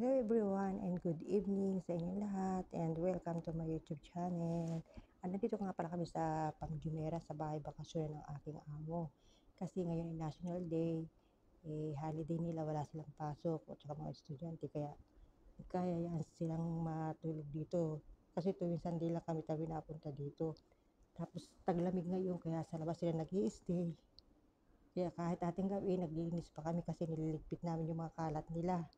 Hello everyone and good evening sa inyong lahat and welcome to my YouTube channel. Nandito nga pala kami sa Pamjumera sa bahay bakasyon ng aking amo. Kasi ngayon ay National Day, holiday nila, wala silang pasok at saka mga estudyante kaya yan silang matulog dito. Kasi tuwing Sunday lang kami napunta dito. Tapos taglamig ngayon kaya sa labas sila nag-i-stay. Kaya kahit ating gabi naglilinis pa kami kasi nililigpit namin yung mga kalat nila.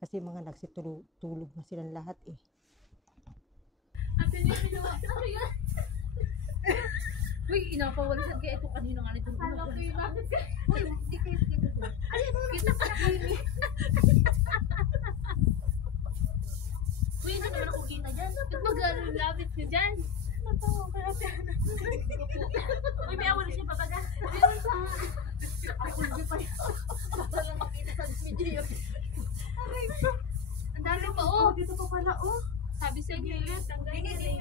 Kasi mga nagsitulog na silang lahat eh. Ate niya ginawa. Ano yan? Uy, inapawalisan kaya ito kanina nga nito. Alam ko yung bakit ka? Uy, hindi kayo dito. Ay, kita ka na kayo. Uy, hindi naman ako kita dyan. Ba't mag-aaral lapit ka dyan? Natawa ka ate. Uy, may awal siya pabaga. Meron pa. Ako hindi pa yun. Ako lang makita sa video. Ang dami pa oh. Dito pa pala oh. Sabi sa gilid, tanggalin na rin.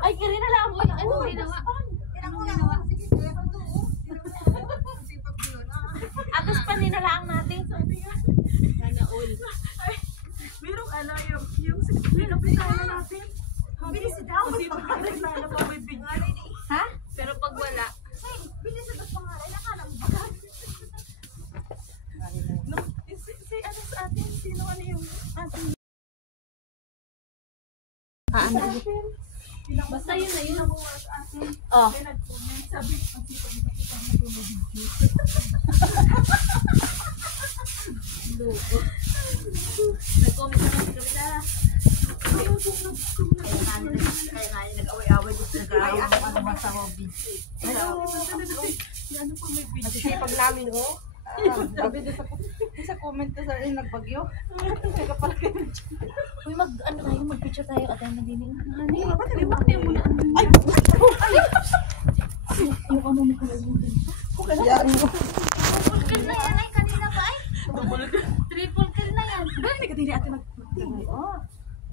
Ay, kiri na lang. Ano ginawa? Ano ginawa? Atos pa ninalaan natin. Sana all. Merong ano yung pinaplisahan natin. Bilis daw. Ha? Pero pag wala. Bilis daw pangalan. Nakala mo ba? Si ano sa atin? Sino ano yung ating? Basta yun na yun. Oh. Sabi, ang sipag nakita mo ito na video. Loko. Nag-comment na si Kapitara. Kaya nga yung nag-away-away dito. Nag-away ano ba sa hobby? Ano pa may video? Masisipag namin oh. Sabi sa comment na sa rin nagbagyo. Teka pala kayo. Uy, mag-picture tayo at tayo nandinin. Hani? Ay! Yung ano mo ko lang yun. Yan. Triple kill na yan ay kanina pa ay. Triple kill na yan. Doon, may katili ate mag-tingin. Oh.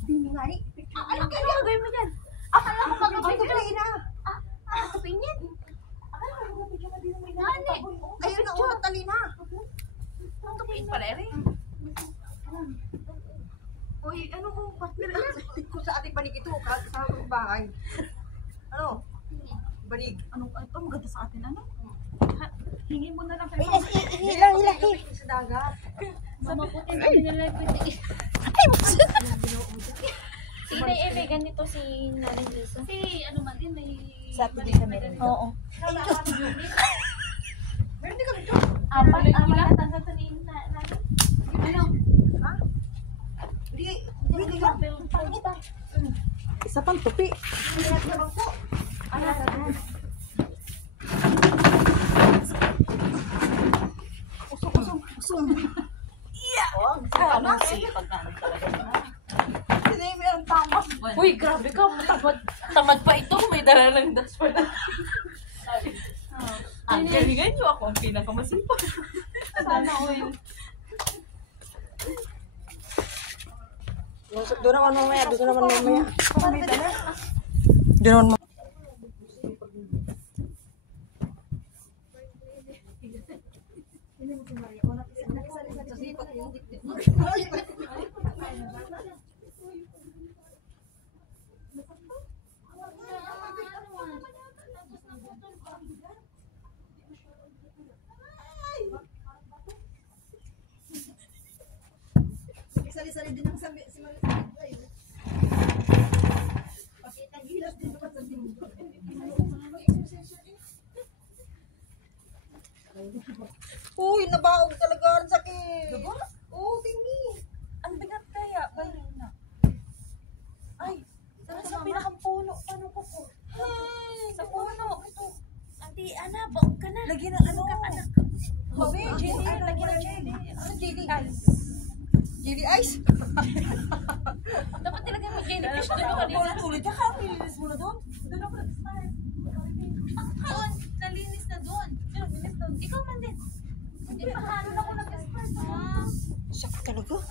Tingin nga eh. Ano kaya gagawin mo dyan? Akala ko mag-picture. Kapingin. Nani? Ayun na ulat tali na. Ang kapingin pala rin. Uy, ano kung partner kung sa ating banig ito, sa bahay. Ano? Banig. Ano ito? Maganda sa atin ano? Hingi mo na lang kayo. Hilang. Sa dagat. Sa maputin kami na lang pwede. Si Inay Ebe, ganito si Nanay Lisa. Si ano man din, may... Saturday sa meron. Oo. Meron din kami ito. Apat ang matatanggal sa ni Nanay. Ano? Ha? Hindi lang. Isa pang tupi. Hindi naman po. Usong. Iya. Oh, ang sipag namin talaga. Hindi, meron tamas. Uy, grabe ka. Tamad pa ito. May dala ng das pa na. Ang galingan nyo ako ang pinakamasipag. Sana oil. Doon naman mamaya. Doon naman mamaya. Doon naman mamaya. Sali-sali din ang sabi si Marisol. Pakita gilas din dapat sa tingin. Uy, nabaog talaga ang sakit. Diba? Oo, tingin. Ang bigat kaya. Ganyan na. Ay, sa pinakampuno. Paano ko po? Sa puno. Ate, Ana, baog ka na. Lagyan ng ano? Babe, jelly. Lagyan ng jelly. Ano jelly? Jelly ice? Dapat talaga may jelly fish doon kanina. Tuloy ka. Nilinis mo na doon? Doon ako nag-start. Doon, nalinis na doon. Ikaw man din. Hindi pa kanon ako nag-start. Sakit talaga.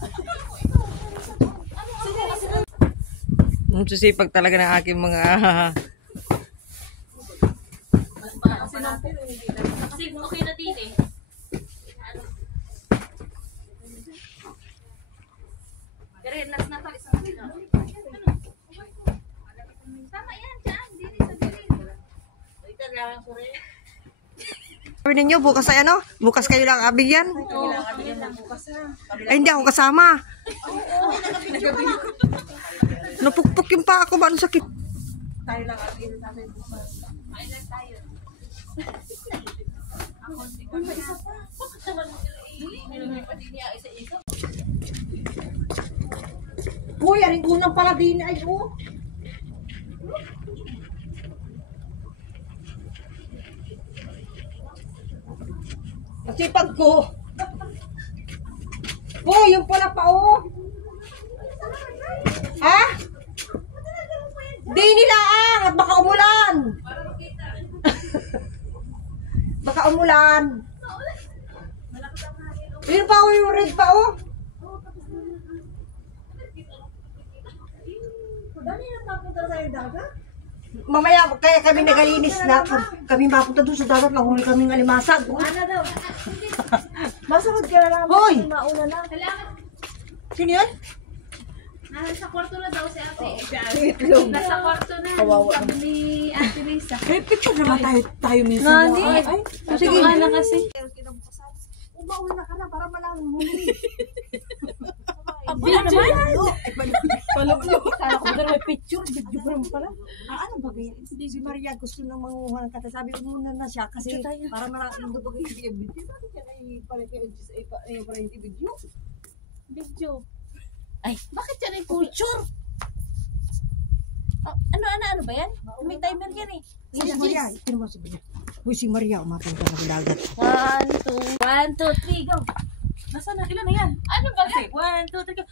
Ang susipag talaga ng aking mga Kasi okay na din eh. Parehas na tayo sa kanila. Tama yan, dyan. Dili sa dili. Sabi ninyo, bukas ay ano? Bukas kayo lang abigyan? Ay, hindi ako kasama. Napukpok yung pa ako, ba? Ano sakit? Tayo lang abigyan natin bukas. Kailan tayo? Uy, aring unang pala din ay oh. Masipag ko. Uy, yung pala pa oh. Ha? Di nila at baka umulan. Baka umulan. Yun pa oh, yung red pa oh. Mamaya kaya kami nagalinis na kami mapunta doon sa dagat, nahuli kaming alimasag. Masakot ka na lang. Hoy! Mauna na. Sino yun? Nasa kwarto na daw si ate. Itlog. Nasa kwarto na. Kawawa Sabi ni Ate Lisa. Eh, picture naman tayo minsan. Nani? Ay, Sige. Na kasi. umauna na ka na para malaman mo. Abila naman. Palulo. Kala ko doon may picture, video mo pala. Ano ba ganyan? Si Maria gusto nang manguha ng kata. Sabi ko muna na siya kasi para maraming bagay yung video. Bakit yan ay pala yung video? Video. Ay, bakit yan ay picture? Oh, ano ba yan? May timer yan eh. Si Maria, ito naman sabi niya. Uy, si Maria, umapunta na ng dagat. 1, 2, 3, go. Nasaan na? Ilan na yan? Ano ba yan? 1, 2, 3, go.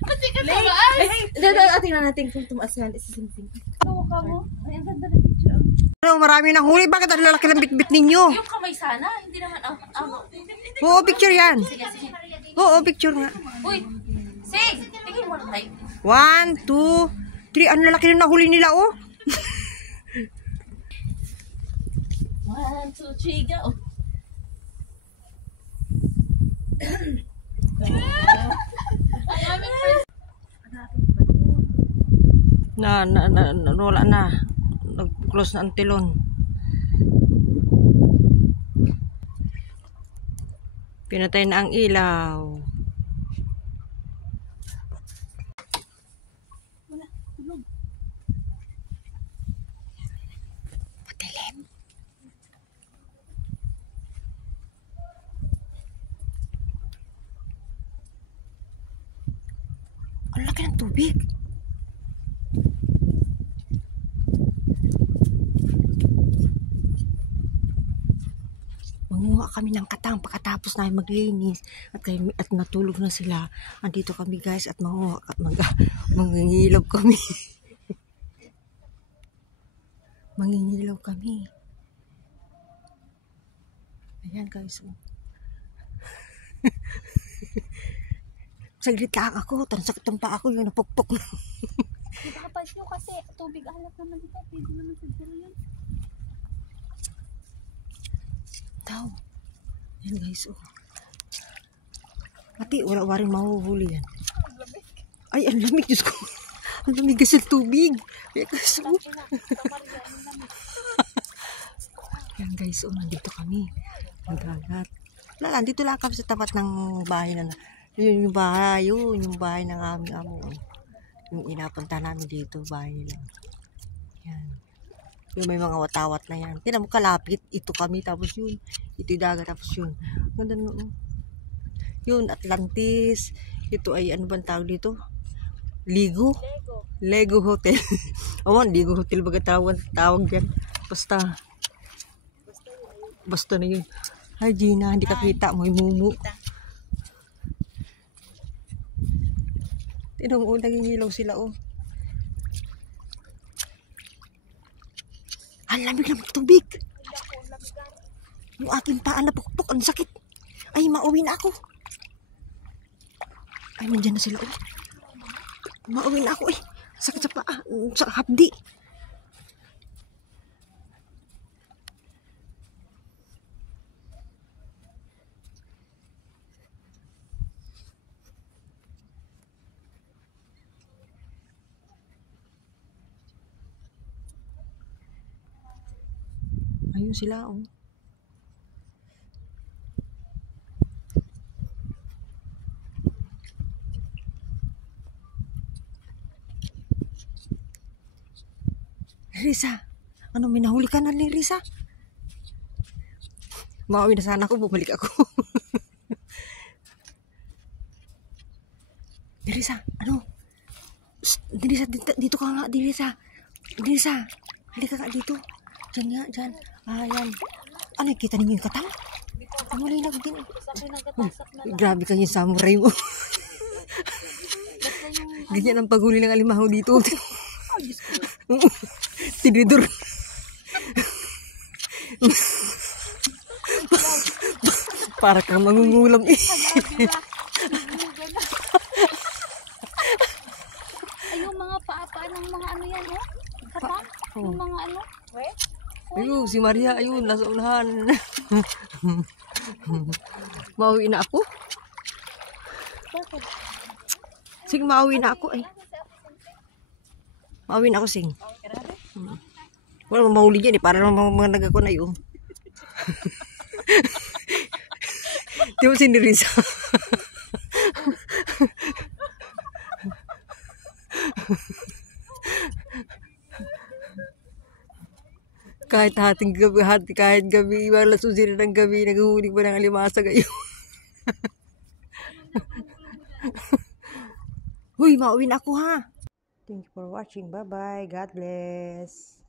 Pati ka tamaan. Dadating na natin kung tumaas yan. Isising-sing. Tawa ka mo. Ay, ang ganda ng picture. Ano, marami nang huli. Bakit ang lalaki ng bitbit ninyo? Yung kamay sana, hindi naman Oo, picture yan. Sige, sige. Oo, picture nga. Uy, Sig, tingin mo na tayo. 1, 2, 3. Ang lalaki na nahuli nila, oh. 1, 2, 3, go. Wala na. Nag-close na ang tilon. Pinatay na ang ilaw. Madilim. Ang laki ng tubig. Manguha kami ng katang pagkatapos namin maglinis at natulog na sila. Andito kami guys at mangingilaw kami. Mangingilaw kami. Ayan guys. Saglit lang ako. Tansakit ang paa ako yung napukpok. Kapag nyo kasi tubig alat naman dito. Pwede naman siguro yun. Daw. Yan guys, oh. Mati, wala rin mahuhuli yan. Ay, ang lamig, Diyos ko. Ang lamig kasi tubig. Yan guys, oh. Yan guys, oh, nandito kami. Ang dagat. Wala, nandito lang kami sa tapat ng bahay na yun yung bahay, yung bahay ng aming amo. Yung inapunta namin dito, bahay nila. Yan. Yung may mga watawat na yan. Tinan mo kalapit. Ito kami. Tapos yun. Ito yung dagat. Tapos yun. Ganda no. Yun. Atlantis. Ito ay ano bang tawag dito? Ligo? Lego Hotel. Awan. Ligo Hotel baga tawag yan. Basta na yun. Ay Gina. Hindi ka kita. May mumu. Tinan mo. Nangingilaw sila oh. Ang lamig ng tubig. Yung aking paa na pukpok. Ang sakit. Ay, mauwi na ako. Ay, nandiyan na sila. Oh. Mauwi na ako. Sakit sa paa. Sa hapdi. Ayun sila, oh. Risa, ano, may nahuli ka na ni Risa? Mauwi na sana ako, bumalik ako. Risa, ano? Risa, dito ka nga, Risa. Risa, halika ka dito. Diyan nga, diyan. Ah, yan. Ano, kita ninyo yung katang? Muli na din. Grabe ka yung samurai mo. Ganyan ang paghuli ng alimango dito. Tinidor. Para kang mangungulam eh. Ay, yung mga paa ng mga ano yan, oh? Katang? Yung mga ano? Ayun, si Maria, ayun, nasa unahan. Mauwi na ako? Bakit? Sige, mauwi na ako eh. Mauwi na ako, Sing. Wala mo mahuli dyan eh, para naman mga nagako na yun. Di mo sinirisa. Kahit hating gabi, kahit gabi, alas 11 ng gabi, naghuhuli pa ng alimasa ngayon. Huy, mauwi na ako ha. Thank you for watching. Bye-bye. God bless.